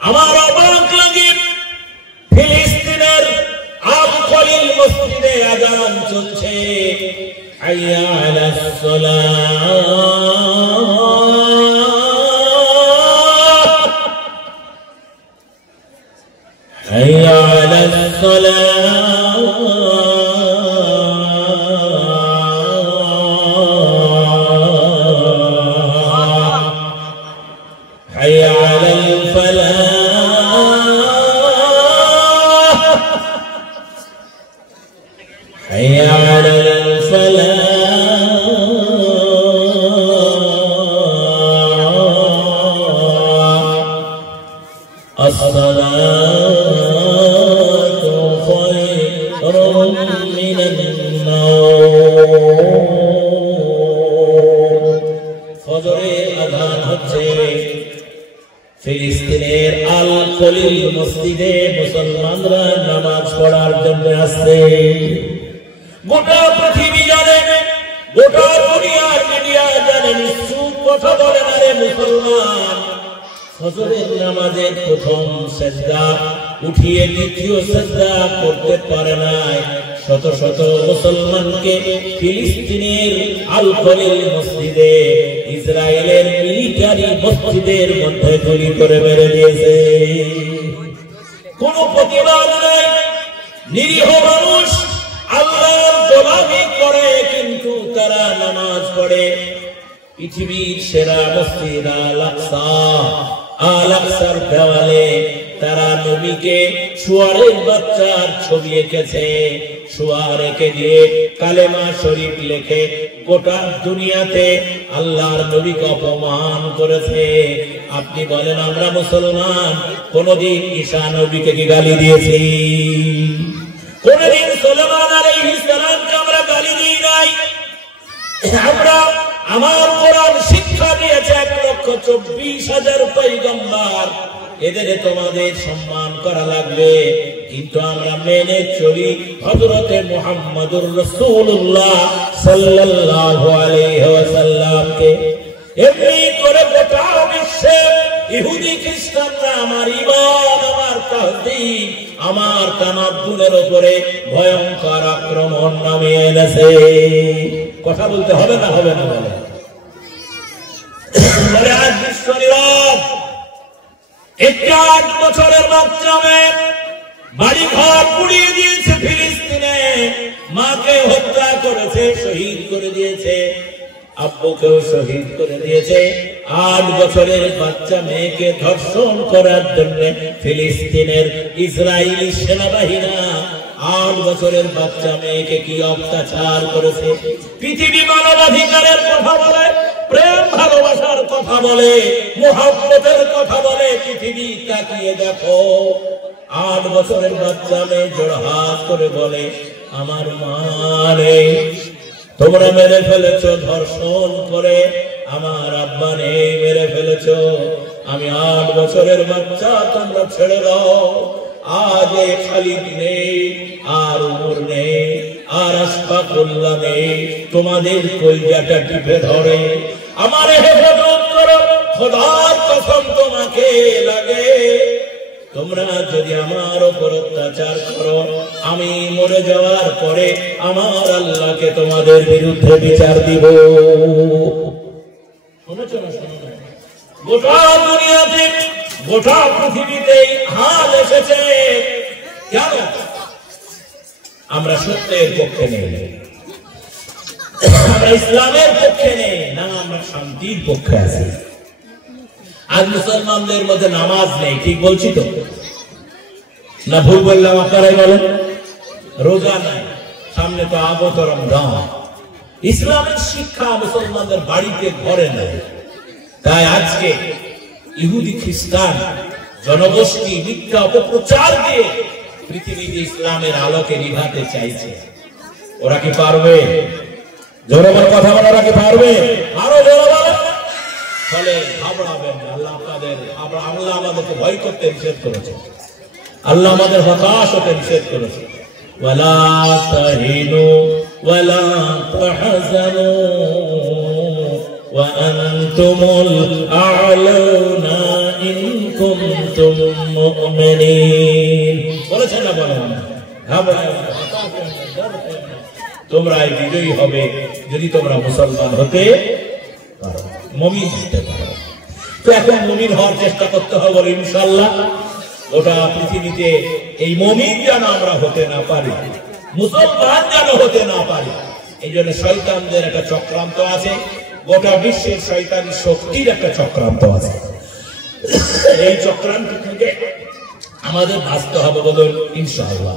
আমার অবাক লাগে ফিলিস্তিনের আল খলিল মসজিদে আযান চলছে, হাইয়া আলাস সালাহ, হাইয়া আলাস সালাহ, হাইয়া আলাল ফালাহ, হাইয়া আলাল ফালাহ। আসসালাতু খায়রুম মিনান নাওম। ফজরের আযান হচ্ছে। ফিলিস্তিনের আল খলিল মসজিদে মুসলমানরা নামাজ পড়ার জন্য আসছে। গোটা পৃথিবী জানে, গোটা দুনিয়ার মিডিয়া জানে, নিশ্চুপ কথা বলে না রে মুসলমান। ফজরের নামাজের প্রথম সিজদা উঠিয়ে দ্বিতীয় সিজদা করতে পারে নাই। শত শত মুসলমানকে ফিলিস্তিনের আল খলিল মসজিদে, ইসরায়েলের মিলিটারি মসজিদের মধ্যে গুলি করে মেরে দিয়েছে। কোন প্রতিবাদ নাই, নিরীহ মানুষ আল্লাহর গোলামি করে, কিন্তু তারা নামাজ পড়ে। পৃথিবীর সেরা মসজিদ আল আকসা, আল আকসার দেওয়ালে তারা নবীকে শুয়ারের বাচ্চার ছবি এঁকেছে। শুয়ার এঁকে দিয়ে কালেমা শরীফ লেখে গোটা দুনিয়াতে আল্লাহর নবীকে অপমান করেছে। আপনি বলেন আমরা মুসলমান কোনদিন ঈসা নবীকে কি গালি দিয়েছি? কোনদিন সুলাইমান আলাইহিস সালামকে আমরা গালি দিই নাই? আমরা, আমার কোরআন শিক্ষা দিয়েছে 1,24,000 পয়গম্বর, এদের তোমাদের সম্মান করা লাগবে, কিন্তু আমরা মেনে চলি হযরতে মুহাম্মদুর রাসূলুল্লাহ সাল্লাল্লাহু আলাইহি ওয়াসাল্লামকে। এমনি করে গোটা বিশ্বে ইহুদি খ্রিস্টানরা আমার ঈমান, আমার তাহদীদ, আমার তামাদ্দুনের উপরে ভয়ঙ্কর আক্রমণ নামিয়ে এনেছে। কথা বলতে হবে না, হবে না বলে আজ বিশ্ব নীরব। 8 বছরের বাচ্চা মেয়ে বাড়ি ঘর পুড়িয়ে দিয়েছে ফিলিস্তিনে, মাকে হত্যা করেছে, শহীদ করে দিয়েছে, আব্বুকেও শহীদ করে দিয়েছে। 8 বছরের বাচ্চা মেয়েকে ধর্ষণ করার জন্য ফিলিস্তিনের ইসরায়েলি সেনাবাহিনী 8 বছরের বাচ্চা মেয়েকে কি অত্যাচার করেছে। পৃথিবী মানবাধিকারের কথা বলে, প্রেম ভালোবাসার কথা বলে, মুহাব্বতের কথা বলে, পৃথিবী তাকিয়ে দেখো। 8 বছরের বাচ্চা মেয়ে জোড়হাত করে বলে আমার মা নেই, তোমরা মেরে ফেলেছো ধর্ষণ করে, আমার আব্বা নেই, মেরে ফেলেছো, আমি 8 বছরের বাচ্চা, তোমরা ছেড়ে দাও। আজ খালিদ নেই, আর উমর নেই, আর আশফাকুল্লাহ নেই, তোমাদের কলিজাটা টিপে ধরে আমারে হেফাজত করো, খোদার কসম তোমাকে লাগে। তোমরা যদি আমার উপর অত্যাচার করো, আমি মরে যাওয়ার পরে আমার আল্লাহকে তোমাদের বিরুদ্ধে বিচার দিব। শুনেছো না? গোটা দুনিয়াতে, গোটা পৃথিবীতে হাল এসেছে। কেন? আমরা সত্যের পক্ষে নেই, আমরা ইসলামের পক্ষে নেই, না আমরা শান্তির পক্ষে আছি। আজ মুসলমানদের মধ্যে নামাজ নেই, ঠিক বলছি তো না? ভুল বললাম আপনারাই বলেন। রোজা নাই, সামনে তো আগত রমজান। ইসলামের শিক্ষা মুসলমানদের বাড়িতে ঘরে নেই। তাই আজকে ইহুদি খ্রিস্টান জনগোষ্ঠী মিথ্যা অপপ্রচার দিয়ে পৃথিবীতে ইসলামের আলোকে নিভাতে চাইছে। ওরা কি পারবে? জোরে বলে কথা বলে, ওরা কি পারবে? আরো জোরে বলে। ফলে ঘাবড়াবেন না। আল্লাহ আমাদেরকে ভয় করতে নিষেধ করেছে, আল্লাহ আমাদের হতাশ হতে নিষেধ করেছে। ওয়ালা তাহিনু ওয়ালা তাহজানু ওয়া আনতুমুল আ'লাউনা ইন কুনতুম মুমিনিন। বলেছেন না? বলেন না? তোমরা বিজয়ী হবে যদি তোমরা মুসলমান হতে পারো, মুমিন হতে পারো। তো এখন মুমিন হওয়ার চেষ্টা করতে হবে ইনশাআল্লাহ। ওটা পৃথিবীতে এই মুমিন যেন আমরা হতে না পারি, মুসলমান যেন হতে না পারি। এই জন্য শয়তানদের একটা চক্রান্ত আছে, গোটা বিশ্বের শয়তানি শক্তির একটা চক্রান্ত আছে। এই চক্রান্ত থেকে আমাদের বাঁচতে হবে বলুন ইনশাআল্লাহ।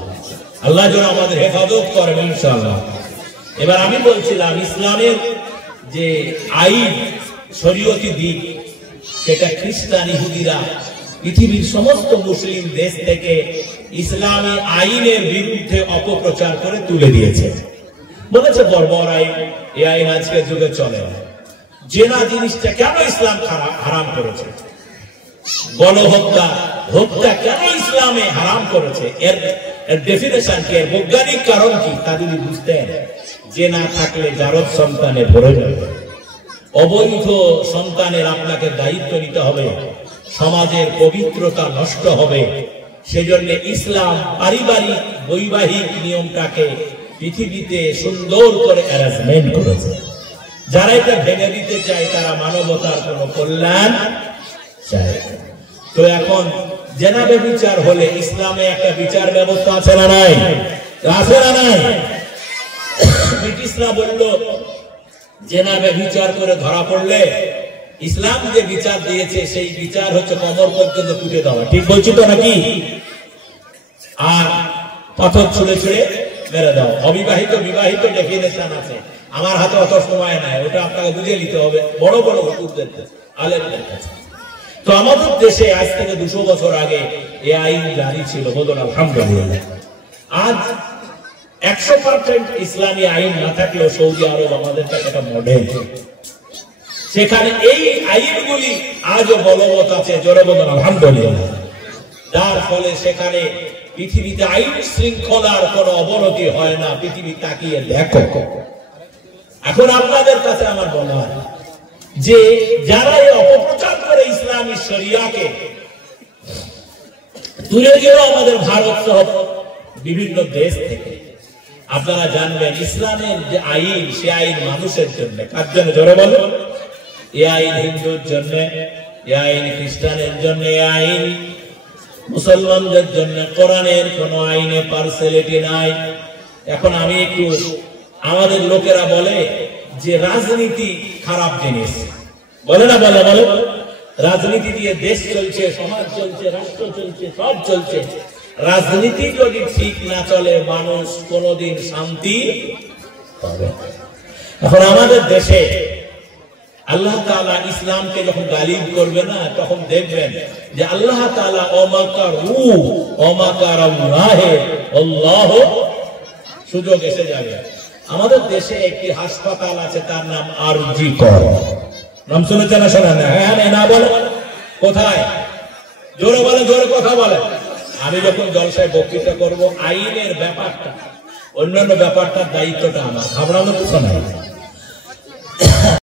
আল্লাহ যেন আমাদের হেফাজত করেন ইনশাআল্লাহ। এবার আমি বলছিলাম ইসলামের যে আইন, শরীয়তি দিক, সেটা খ্রিস্টান ইহুদিরা পৃথিবীর সমস্ত মুসলিম দেশ থেকে ইসলামী আইনের বিরুদ্ধে অপপ্রচার করে তুলে দিয়েছে। বলেছে বর্বর আইন, এই আইন আজকের যুগে চলে না। জেনা জিনিসটা কেন ইসলাম হারাম করেছে? গণহত্যা, হত্যা কেন ইসলামে হারাম করেছে? এর ডেফিনেশন কি, এর বৈজ্ঞানিক কারণ কি তা যদি বুঝতেন, জেনা থাকলে জারদ সন্তানে ভরে যাবে। অবৈধ সন্তানের আপনাকে দায়িত্ব নিতে হবে, সমাজের পবিত্রতা নষ্ট হবে। সেজন্য ইসলাম পারিবারিক বৈবাহিক নিয়মটাকে পৃথিবীতে সুন্দর করে অ্যারেঞ্জমেন্ট করেছে। যারা এটা ভেঙে দিতে চায় তারা মানবতার কোনো কল্যাণ চায়। তো এখন জেনা ব্যভিচার হলে ইসলামে একটা বিচার ব্যবস্থা আছে না নাই? আছে না নাই? ব্রিটিশরা বলল জেনা ব্যভিচার করে ধরা পড়লে ইসলাম যে বিচার দিয়েছে সেই বিচার হচ্ছে কবর পর্যন্ত পুঁতে দেওয়া। ঠিক বলছি তো নাকি? আর পাথর ছুঁড়ে ছুঁড়ে মেরে দাও। অবিবাহিত বিবাহিত ডেফিনেশন আছে, আমার হাতে অত সময় নাই, ওটা আপনাকে বুঝে নিতে হবে বড় বড় হুজুরদের কাছে, আলেমদের কাছে। তো আমাদের দেশে আজ থেকে 200 বছর আগে এই আইন জারি ছিল, বলুন আলহামদুলিল্লাহ। আজ 100% ইসলামী আইন না থাকলেও সৌদি আরব আমাদের কাছে একটা মডেল। সেখানে এই আইনগুলি আজও বলবৎ আছে, জোরে বলুন আলহামদুলিল্লাহ। যার ফলে সেখানে পৃথিবীতে আইন শৃঙ্খলার কোন অবনতি হয় না। পৃথিবী তাকিয়ে দেখো। এখন আপনাদের কাছে আমার বলা হয় যে যারা এই অপপ্রচার করে ইসলামী শরিয়াকে তুলে দিল আমাদের ভারত সহ বিভিন্ন দেশ থেকে, আপনারা জানবেন ইসলামের যে আইন, সে আইন মানুষের জন্য। কার জন্য? জোরে বলুন। এ আইন হিন্দুর জন্য, এ আইন খ্রিস্টানের জন্য, এ আইন মুসলমানদের জন্য। কোরআনের কোন আইনে পার্সিয়ালিটি নাই। এখন আমি একটু, আমাদের লোকেরা বলে যে রাজনীতি খারাপ জিনিস, বলে না? বলে বলে রাজনীতি দিয়ে দেশ চলছে, সমাজ চলছে, রাষ্ট্র চলছে, সব চলছে। রাজনীতি যদি ঠিক না চলে মানুষ কোনদিন শান্তি পাবে। এখন আমাদের দেশে আল্লাহ তাআলা ইসলামকে যখন গালিব করবে না, তখন দেখবেন যে আল্লাহ তাআলা অমাকারু অমাকারাল্লাহে আল্লাহু, সুযোগ এসে যাবে। আমাদের দেশে একটি হাসপাতাল আছে, তার নাম আরজি কর। নাম শুনেছেন না? শোনা না? হ্যাঁ না বলে? কোথায়? জোরে বলে, জোরে কথা বলে। আমি যখন জলসায় বক্তৃতা করব, আইনের ব্যাপারটা, অন্যান্য ব্যাপারটার দায়িত্বটা আমার, ভাবনার কিছু নাই।